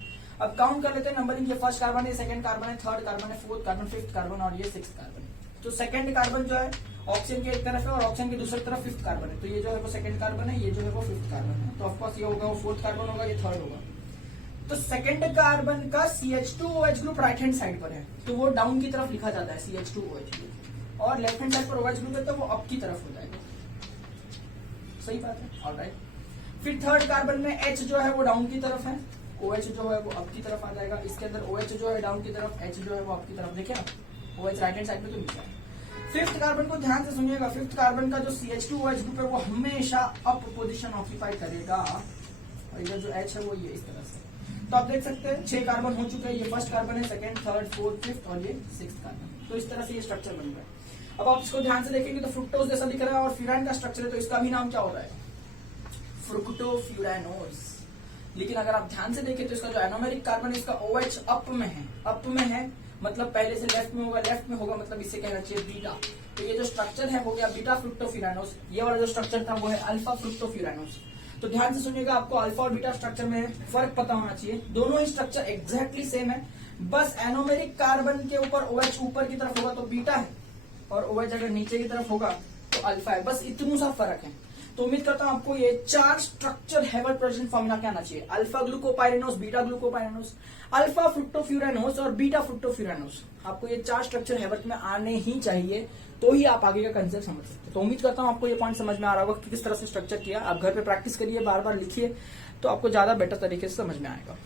अब काउंट कर लेते हैं नंबरिंग, ये फर्स्ट कार्बन है, सेकंड कार्बन है, थर्ड कार्बन है, फोर्थ कार्बन, फिफ्थ कार्बन और ये सिक्स्थ कार्बन। तो सेकंड कार्बन जो है ऑक्सीजन के एक तरफ है और ऑक्सीजन की दूसरी तरफ फिफ्थ कार्बन है। तो ये जो है वो सेकंड कार्बन है, ये जो है वो फिफ्थ कार्बन है। तो ऑफकोर्स ये होगा वो फोर्थ कार्बन होगा, ये थर्ड होगा। तो सेकंड कार्बन का CH2OH group right hand side पर है, तो वो डाउन की तरफ लिखा जाता है CH2OH ग्रुप, और लेफ्ट हैंड साइड पर OH ग्रुप है तो वो अप की तरफ हो जाएगा। सही बात है, ऑलराइट। फिर थर्ड कार्बन में H जो है वो डाउन की तरफ है, OH जो है वो अप की तरफ आ जाएगा। इसके अंदर OH जो है डाउन की तरफ, H जो है वो अप की तरफ। देखिए OH राइट हैंड साइड में तो नीचे है। फिफ्थ कार्बन को ध्यान से सुनिएगा, फिफ्थ कार्बन का जो CH2OH ग्रुप है वो हमेशा अप पोजीशन ऑक्यूपाई करेगा, और इधर जो H है वो ये इस तरह से। तो आप देख सकते हैं 6 कार्बन हो चुके हैं, ये फर्स्ट कार्बन है, सेकंड, थर्ड, फोर्थ, फिफ्थ और ये सिक्स्थ कार्बन। तो इस तरह से ये स्ट्रक्चर बन रहा है। अब आप इसको ध्यान से देखेंगे तो फ्रुक्टोज जैसा दिख रहा है और फ्यूरैन का स्ट्रक्चर है, तो इसका भी नाम क्या हो रहा है? फ्रुक्टोफ्यूरानोज। लेकिन अगर आप ध्यान से देखें तो इसका जो एनोमेरिक कार्बन है इसका OH अप में है, अप में है मतलब पहले से लेफ्ट में होगा, लेफ्ट में होगा मतलब इससे कहना चाहिए बीटा। तो ये जो स्ट्रक्चर है हो गया बीटा फ्रुक्टोफ्यूरानोस, ये वाला जो स्ट्रक्चर था वो है अल्फा फ्रुक्टोफ्यूरानोस। तो ध्यान से सुनिएगा, आपको अल्फा और बीटा स्ट्रक्चर में फर्क पता होना चाहिए। दोनों ही स्ट्रक्चर एग्जैक्टली सेम है, बस एनोमेरिक कार्बन के ऊपर OH ऊपर की तरफ होगा तो बीटा है, और OH अगर नीचे की तरफ होगा तो अल्फा है, बस इतना सा फर्क है। तो उम्मीद करता हूं आपको ये 4 स्ट्रक्चर हेवल्ट प्रोडक्शन फॉर्मूला क्या आना चाहिए? अल्फा ग्लूकोपाइरेनोस, बीटा ग्लूकोपाइरेनोस, अल्फा फ्रुक्टोफ्यूरानोस और बीटा फ्रुक्टोफ्यूरानोस। आपको ये 4 स्ट्रक्चर हेवल्ट में आने ही चाहिए, तो ही आप आगे का कंसेप्ट समझ सकते हैं। तो उम्मीद करता हूं आपको ये पॉइंट समझ में आ रहा होगा कि किस तरह से स्ट्रक्चर किया। आप घर पे प्रैक्टिस करिए, बार बार लिखिए, तो आपको ज्यादा बेटर तरीके से समझ में आएगा।